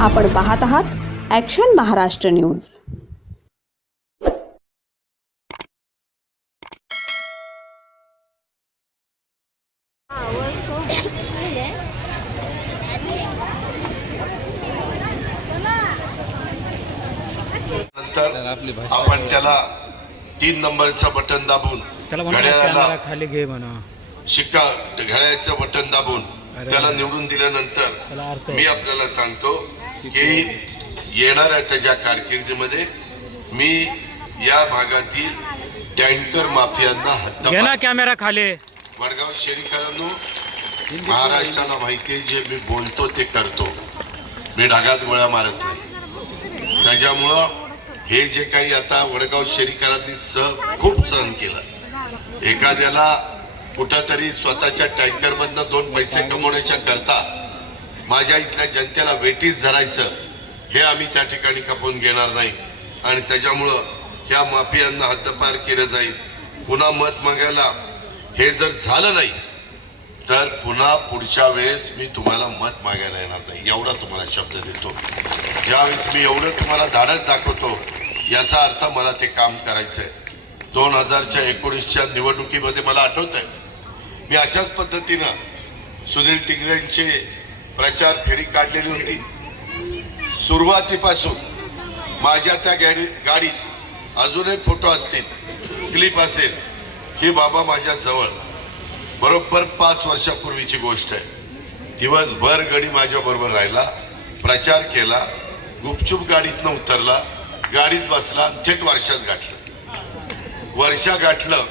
आपण पाहत आहात ॲक्शन महाराष्ट्र न्यूज आपण त्याला तीन नंबरचं बटन दाबून घड्याळाला खाली घे म्हणा शिक्का घड्याळाचं बटन दाबून. त्याला निवडून दिल्यानंतर मी आपल्याला सांगतो की येणाऱ्या त्याच्या कारकिर्दीमध्ये मी या भागातील टँकर माफियांना ना कॅमेरा खाली. वडगाव शहरीकरांनो महाराष्ट्राला माहिती आहे जे मी बोलतो ते करतो. मी ढगात गोळ्या मारत नाही. त्याच्यामुळं हे जे काही आता वडगाव शहरीकरांनी सह खूप सहन केलं. एखाद्याला कुठंतरी स्वतःच्या टँकर मधनं दोन पैसे कमवण्याच्या करता माझ्या इथल्या जनतेला वेटीस धरायचं हे आम्ही त्या ठिकाणी खपवून घेणार नाही. आणि त्याच्यामुळं ह्या माफियांना हद्दपार केलं जाईल. पुन्हा मत मागायला हे जर झालं नाही तर पुन्हा पुढच्या वेळेस मी तुम्हाला मत मागायला येणार नाही. एवढा तुम्हाला शब्द देतो. ज्यावेळेस मी एवढं तुम्हाला धाडस दाखवतो याचा अर्थ मला ते काम करायचंय. दोन हजारच्या एकोणीसच्या निवडणुकीमध्ये मला आठवत आहे मी अशाच पद्धतीनं सुनील टिंगरेंचे प्रचार फेरी काढलेली होती. सुरुवातीपासून माझ्या त्या गाडी गाडीत अजूनही फोटो असतील क्लिप असेल ही बाबा माझ्या जवळ. बरोबर पाच वर्षापूर्वीची गोष्ट आहे. दिवसभर गडी माझ्या बरोबर राहिला प्रचार केला गुपचूप गाडीतनं उतरला गाडीत बसला थेट वर्षाच गाठलं. वर्षा गाठलं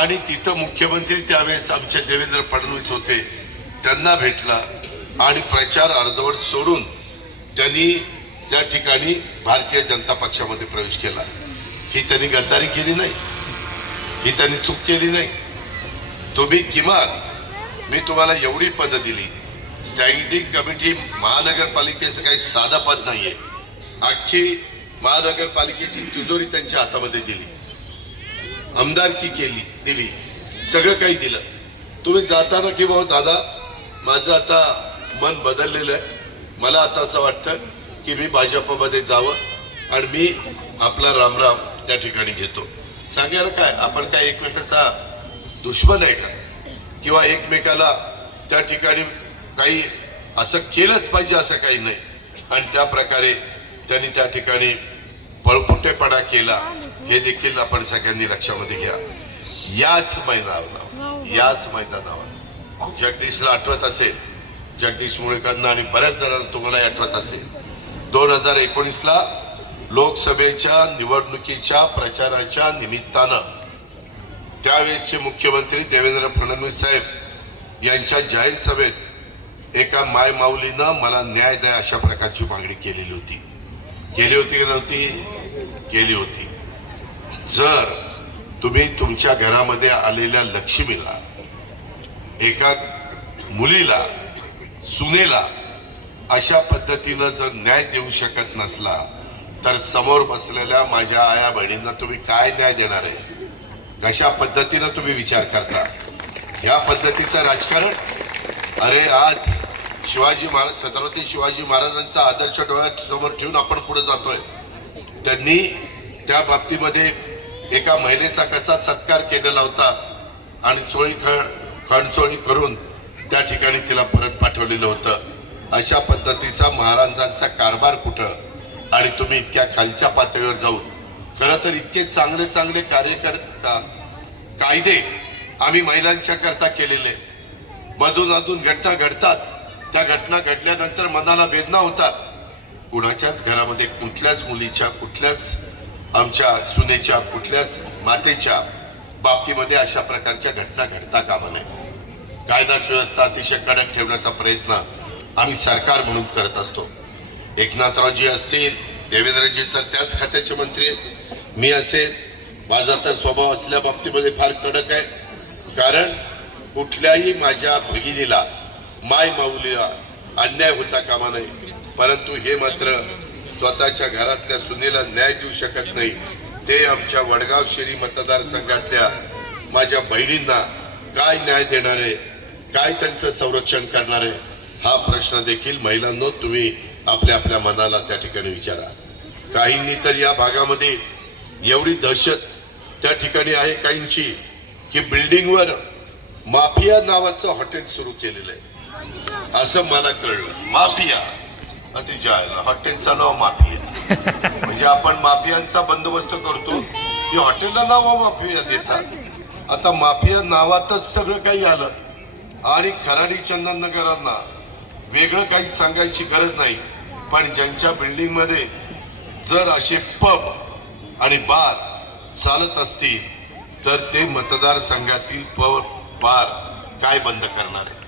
आणि तिथं मुख्यमंत्री त्यावेळेस आमचे देवेंद्र फडणवीस होते त्यांना भेटला. आणि प्रचार अर्धवट सोडून त्यांनी त्या ठिकाणी भारतीय जनता पक्षामध्ये प्रवेश केला. ही त्यांनी गद्दारी केली नाही. ही त्यांनी चूक केली नाही. तुम्ही किमान मी तुम्हाला एवढी पदं दिली. स्टँडिंग कमिटी महानगरपालिकेचं काही साधं पद नाही आहे अख्खी महानगरपालिकेची तिजोरी त्यांच्या हातामध्ये दिली. आमदारकी केली दिली. सगळं काही दिलं. तुम्ही जाताना की भाऊ दादा माझं आता मन बदललेलं आहे. मला आता असं वाटतं की मी भाजपमध्ये जावं आणि मी आपला रामराम त्या ठिकाणी घेतो. सांगायला काय? आपण काय एकमेकाचा दुश्मन आहे का? किंवा एकमेकाला त्या ठिकाणी काही असं केलंच पाहिजे असं काही नाही. आणि त्या प्रकारे त्यांनी त्या ठिकाणी पळपुटेपणा केला हे देखील आपण सगळ्यांनी लक्षामध्ये घ्या. याच मैदानावर याच मैदानावर. जगदीशला आठवत असेल जगदीश मुळेकरांना आणि बऱ्याच जणांना तुम्हाला आठवत असेल. दोन हजार एकोणीसला लोकसभेच्या निवडणुकीच्या प्रचाराच्या निमित्तानं त्यावेळेसचे मुख्यमंत्री देवेंद्र फडणवीस साहेब यांच्या जाहीर सभेत एका माय माऊलीनं मला न्याय द्या अशा प्रकारची मागणी केलेली होती. केली होती की नव्हती? केली होती. जर तुम्ही तुमच्या घरामध्ये आलेल्या लक्ष्मीला एका मुलीला सुनेला अशा पद्धतीनं जर न्याय देऊ शकत नसला तर समोर बसलेल्या माझ्या आया बहिणींना तुम्ही काय न्याय देणार आहे? कशा पद्धतीनं तुम्ही विचार करता? या पद्धतीचं राजकारण? अरे आज शिवाजी महाराज छत्रपती शिवाजी महाराजांचा आदर्श डोळ्यासमोर ठेवून आपण पुढे जातोय. त्यांनी त्या बाबतीमध्ये एका महिलेचा कसा सत्कार केलेला होता आणि चोळी खण खणचोळी करून त्या ठिकाणी तिला परत पाठवलेलं होतं. अशा पद्धतीचा महाराजांचा कारभार कुठं? आणि तुम्ही इतक्या खालच्या पातळीवर जाऊन खरं तर इतके चांगले चांगले कार्यकर का- कायदे आम्ही महिलांच्या करता केलेले. मधून अधून घटना घडतात. त्या घटना घडल्यानंतर मनाला वेदना होतात. कुणाच्याच घरामध्ये कुठल्याच मुलीच्या कुठल्याच आमच्या सुनेच्या कुठल्याच मातेच्या बाबतीमध्ये अशा प्रकारच्या घटना घडता कामा नये. कायदा सुव्यवस्था अतिशय कडक ठेवण्याचा प्रयत्न आम्ही सरकार म्हणून करत असतो. एकनाथरावजी असतील देवेंद्रजी तर त्याच खात्याचे मंत्री आहेत. मी असेल माझा तर स्वभाव असल्या बाबतीमध्ये फार कडक आहे. कारण कुठल्याही माझ्या भगिनीला माय माऊलीला अन्याय होता कामा नये. परंतु हे मात्र स्वतःच्या घरातल्या सुनेला न्याय देऊ शकत नाही. ते आमच्या वडगाव शेरी मतदारसंघातल्या माझ्या बहिणींना काय न्याय देणारे काय त्यांचं संरक्षण करणार आहे हा प्रश्न देखील महिलांनो तुम्ही आपल्या आपल्या मनाला त्या ठिकाणी विचारा. काहींनी तर या भागामध्ये एवढी दहशत त्या ठिकाणी आहे काहींची की बिल्डिंगवर माफिया नावाचं हॉटेल सुरू केलेलं आहे. असं मला कळलं. माफिया. अतिशयाला हॉटेलचं नाव माफिया. म्हणजे आपण माफियांचा बंदोबस्त करतो की हॉटेलला नाव माफिया देतात. आता माफिया नावातच सगळं काही आलं. आणि खराडी चंदननगरांना वेगळं काही सांगायची गरज नाही. पण ज्यांच्या बिल्डिंगमध्ये जर असे पब आणि बार चालत असतील तर ते मतदारसंघातील पब बार काय बंद करणार आहे?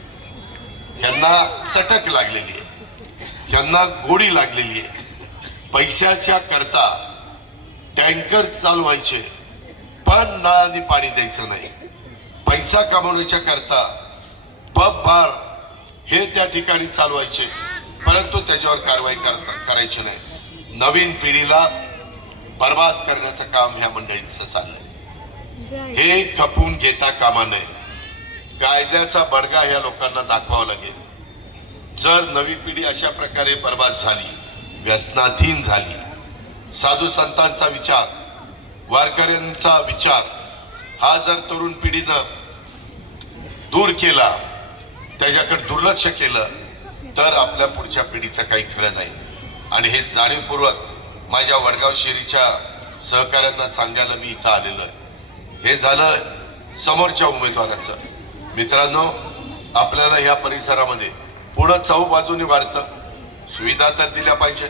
सटक लागलेली आहे. त्यांना गोडी लागलेली आहे. पैशाच्या करता टँकर चालवायचे पण नळाने पाणी द्यायचं नाही. पैसा कमवण्याच्या करता पब बार हे त्या ठिकाणी चालवायचे परंतु त्याच्यावर कारवाई करायची नाही. नवीन पिढीला बर्बाद करण्याचं काम ह्या मंडळींचं चाललंय. हे खपून घेता कामा नये. कायद्याचा बडगा ह्या लोकांना दाखवावा लागेल. जर नवी पिढी अशा प्रकारे बर्बाद झाली व्यसनाधीन झाली साधू संतांचा विचार वारकऱ्यांचा विचार हा जर तरुण पिढीनं दूर केला त्याच्याकडे दुर्लक्ष केलं तर आपल्या पुढच्या पिढीचं काही खरं नाही. आणि हे जाणीवपूर्वक माझ्या वडगाव शेरीच्या सहकाऱ्यांना सांगायला मी इथं आलेलो आहे. हे झालं समोरच्या उमेदवाराचं. मित्रांनो आपल्याला ह्या परिसरामध्ये पुढं चौ बाजूने वाढतं. सुविधा तर दिल्या पाहिजे.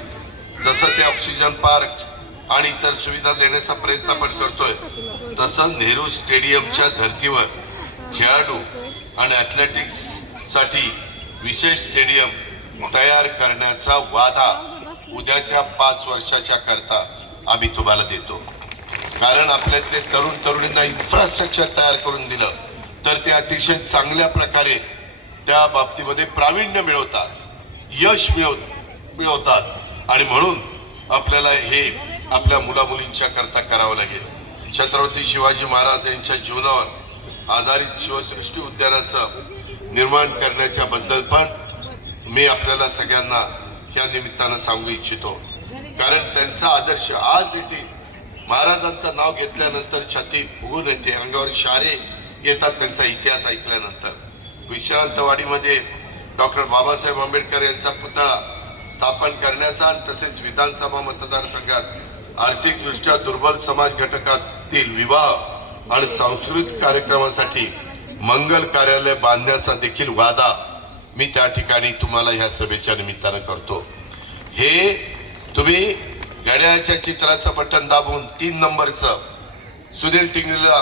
जसं ते ऑक्सिजन पार्क आणि इतर सुविधा देण्याचा प्रयत्न आपण करतोय तसं नेहरू स्टेडियमच्या धर्तीवर खेळाडू आणि ॲथलेटिक्स साठी विशेष स्टेडियम तयार करण्याचा वादा उद्याच्या पाच वर्षाच्या करता आम्ही तुम्हाला देतो. कारण आपल्यातले तरुण तरुणींना इन्फ्रास्ट्रक्चर तयार करून दिलं तर ते अतिशय चांगल्या प्रकारे त्या बाबतीमध्ये प्रावीण्य मिळवतात यश मिळव मिळवतात. आणि म्हणून आपल्याला हे आपल्या मुलामुलींच्या करता करावं लागेल. छत्रपती शिवाजी महाराज यांच्या जीवनावर आधारित शिवसृष्टी उद्यानाचं निर्माण करण्याच्या बद्दल पण मी आपल्याला सगळ्यांना या निमित्तानं सांगू इच्छितो. कारण त्यांचा आदर्श आज देखील महाराजांचं नाव घेतल्यानंतर छाती फुगून येते अंगावर शारे येतात त्यांचा इतिहास ऐकल्यानंतर. विश्रांतवाडीमध्ये डॉक्टर बाबासाहेब आंबेडकर यांचा पुतळा स्थापन करण्याचा आणि तसेच विधानसभा मतदारसंघात आर्थिकदृष्ट्या दुर्बल समाज घटकातील विवाह आणि सांस्कृतिक कार्यक्रमासाठी मंगल कार्यालय बांधण्याचा देखील वादा मी त्या ठिकाणी तुम्हाला ह्या सभेच्या निमित्तानं करतो. हे तुम्ही घड्याळ्याच्या चित्राचं बटन दाबून तीन नंबरचं सुनील टिंगलीला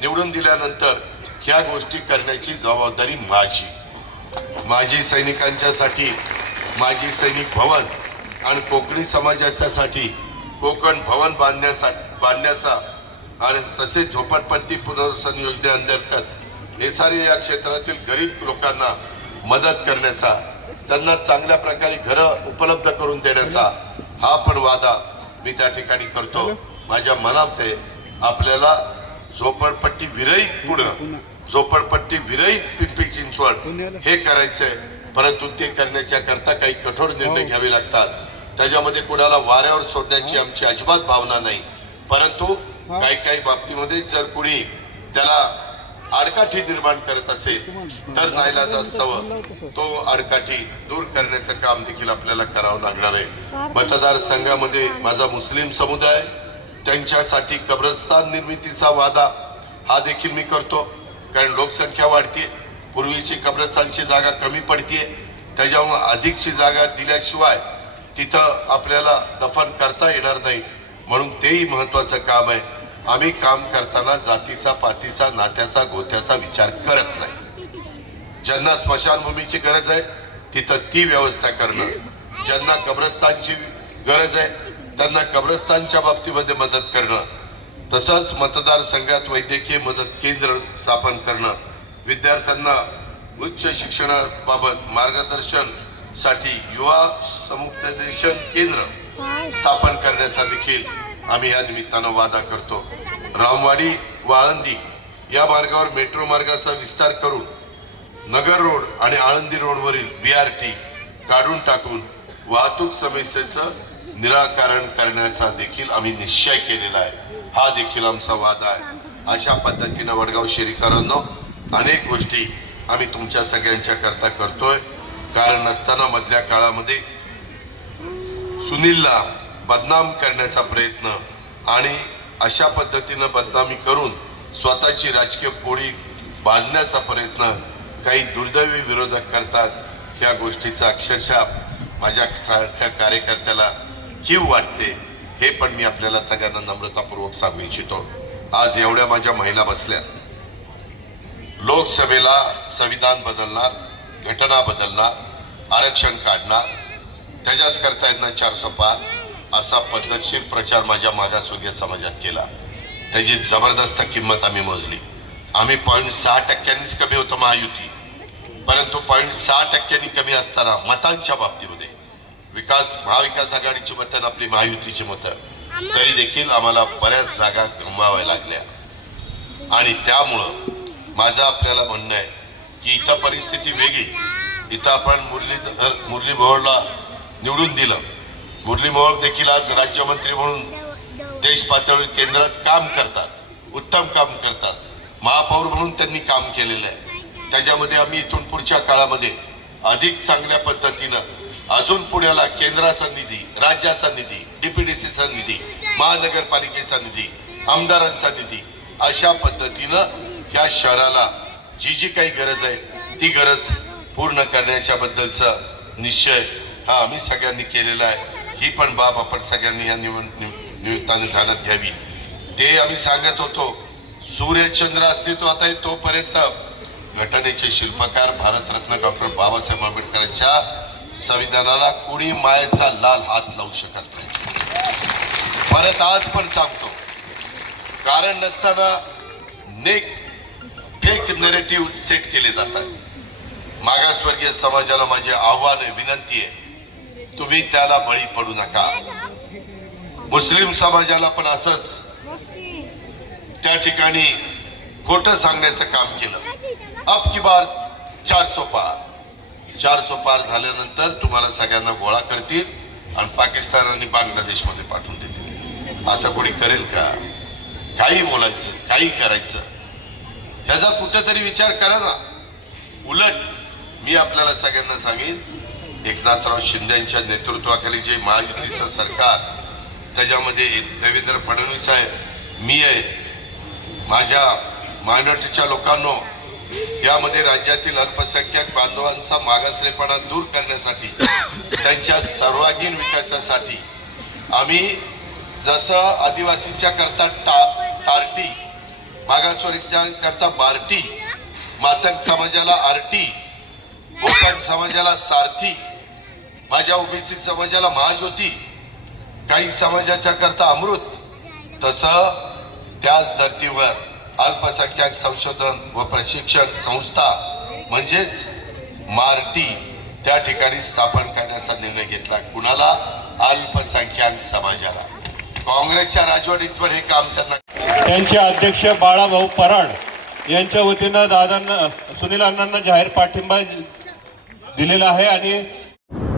निवडून दिल्यानंतर ह्या गोष्टी करण्याची जबाबदारी माझी. माजी सैनिकांच्यासाठी माजी सैनिक भवन आणि कोकणी समाजाच्यासाठी कोकण भवन बांधण्यासाठी बांधण्याचा आणि तसेच झोपडपट्टी पुनर्वसन योजनेअंतर्गत एसआरए या क्षेत्रातील गरीब लोकांना मदत करण्याचा त्यांना चांगल्या प्रकारे घरं उपलब्ध करून देण्याचा हा पण वादा मी त्या ठिकाणी करतो. माझ्या मनात आपल्याला झोपडपट्टी विरहित पुढं झोपडपट्टी विरहित पिंपरी चिंचवड हे करायचंय. परंतु ते करण्याच्या करता काही कठोर निर्णय घ्यावे लागतात. त्याच्यामध्ये कुणाला वाऱ्यावर सोडण्याची आमची अजिबात भावना नाही. परंतु काही काही बाबतीमध्ये जर कुणी त्याला आडकाठी निर्माण करत असेल तर नाईलाज असतावं तो आडकाठी दूर करण्याचं काम देखील आपल्याला करावं लागणार आहे. मतदारसंघामध्ये माझा मुस्लिम समुदाय त्यांच्यासाठी कब्रस्तान निर्मितीचा वादा हा देखील मी करतो. कारण लोकसंख्या वाढतीये. पूर्वीची कब्रस्तानची जागा कमी पडतीये. त्याच्यामुळे अधिकची जागा दिल्याशिवाय तिथं आपल्याला दफन करता येणार नाही. म्हणून तेही महत्वाचं काम आहे. आम्ही काम करताना जातीचा पातीचा नात्याचा गोत्याचा विचार करत नाही. ज्यांना स्मशानभूमीची गरज आहे तिथं ती व्यवस्था करणं. ज्यांना कब्रस्तानची गरज आहे त्यांना कब्रस्तानच्या बाबतीमध्ये मदत करणं. तसंच मतदारसंघात वैद्यकीय मदत केंद्र स्थापन करणं. विद्यार्थ्यांना उच्च शिक्षणाबाबत मार्गदर्शनसाठी युवा समुपदेशन केंद्र स्थापन करण्याचा देखील आम्ही या निमित्तानं वादा करतो. रामवाडी वाळंदी या मार्गावर मेट्रो मार्गाचा विस्तार करून नगर रोड आणि आळंदी रोडवरील बीआरटी काढून टाकून वाहतूक समस्येचं निराकरण करण्याचा देखील आम्ही निश्चय केलेला आहे. हा देखील आमचा वादा आहे. अशा पद्धतीनं वडगाव शेरीकरांनो अनेक गोष्टी आम्ही तुमच्या सगळ्यांच्या करता करतोय. कारण नसताना मधल्या काळामध्ये सुनीलला बदनाम करण्याचा प्रयत्न आणि अशा पद्धतीनं बदनामी करून स्वतःची राजकीय पोळी भाजण्याचा प्रयत्न काही दुर्दैवी विरोधक करतात या गोष्टीचा अक्षरशः माझ्या सारख्या कार्यकर्त्याला जीव वाटते. हे पण मी आपल्याला सगळ्यांना नम्रतापूर्वक सांगू इच्छितो. आज एवढ्या माझ्या महिला बसल्या. लोकसभेला संविधान बदलणार घटना बदलणार आरक्षण काढणार त्याच्याच करता येत नाही चारशे पार असा पद्धतशीर प्रचार माझ्या मागासवर्गीय समाजात केला. त्याची जबरदस्त किंमत आम्ही मोजली. आम्ही पॉईंट सहा टक्क्यांनीच कमी होतो महायुती. परंतु पॉईंट सहा टक्क्यांनी कमी असताना मतांच्या बाबतीमध्ये विकास महाविकास आघाडीची मतं आपली महायुतीची मतं तरी देखील आम्हाला बऱ्याच जागा गमवाव्या लागल्या. आणि त्यामुळं माझं आपल्याला म्हणणं आहे की इथं परिस्थिती वेगळी. इथं आपण मुरलीधर मुरली मोहोळला निवडून दिलं. मुरली मोहक देखील आज राज्यमंत्री म्हणून देश पातळीवर केंद्रात काम करतात उत्तम काम करतात. महापौर म्हणून त्यांनी काम केलेलं आहे. त्याच्यामध्ये आम्ही इथून पुढच्या काळामध्ये अधिक चांगल्या पद्धतीनं अजून पुण्याला केंद्राचा निधी राज्याचा निधी डीपीडीसीचा निधी महानगरपालिकेचा निधी आमदारांचा निधी अशा पद्धतीनं या शहराला जी जी काही गरज आहे ती गरज पूर्ण करण्याच्या बद्दलचा निश्चय हा आम्ही सगळ्यांनी केलेला आहे. ही पण बाब आपण सगळ्यांनी या निवड निमित्ताने ध्यानात घ्यावी. ते आम्ही सांगत होतो सूर्यचंद्र अस्तित्वात आहे तोपर्यंत घटनेचे शिल्पकार भारतरत्न डॉक्टर बाबासाहेब आंबेडकरांच्या संविधानाला कुणी मायेचा लाल हात लावू शकत नाही. परत आज पण सांगतो कारण नसताना नेक फेक नेरेटिव्ह सेट केले जातात. मागासवर्गीय समाजाला माझे आव्हान आहे विनंती आहे. तुम्ही त्याला बळी पडू नका. मुस्लिम समाजाला पण असंच. त्या ठिकाणी खोट सांगण्याचं काम केलं. अब की बार चार सो पार. चार सो पार झाल्यानंतर तुम्हाला सगळ्यांना गोळा करतील आणि पाकिस्तान आणि बांगलादेशमध्ये पाठवून देतील. असं कोणी करेल का? काही बोलायचं काही करायचं. याचा कुठेतरी विचार करा ना. उलट मी आपल्याला सगळ्यांना सांगेन एकनाथराव शिंदेच्या नेतृत्वाखाली जे महायुतीचं सरकार त्याच्यामध्ये देवेंद्र फडणवीस आहे मी आहे माझ्या मायनॉरिटीच्या लोकांनो यामध्ये राज्यातील अल्पसंख्याक बांधवांचा मागासलेपणा दूर करण्यासाठी त्यांच्या सर्वांगीण विकासासाठी आम्ही जसं आदिवासींच्या करता टा टार्टी मागासवर्गीच्या करता बार्टी मातंग समाजाला आरटी गोपाल समाजाला सारथी माझ्या ओबीसी समाजाला महाज्योती काही समाजाच्या करता अमृत. तसं त्याच धर्तीवर अल्पसंख्याक संशोधन व प्रशिक्षण संस्था म्हणजेच मार्टी त्या ठिकाणी स्थापन करण्याचा निर्णय घेतला. कुणाला? अल्पसंख्याक समाजाला. काँग्रेसच्या राजवाडीतवर हे काम त्यांना त्यांचे अध्यक्ष बाळाभाऊ पराड यांच्या वतीनं दादांना सुनील अण्णांना जाहीर पाठिंबा दिलेला आहे आणि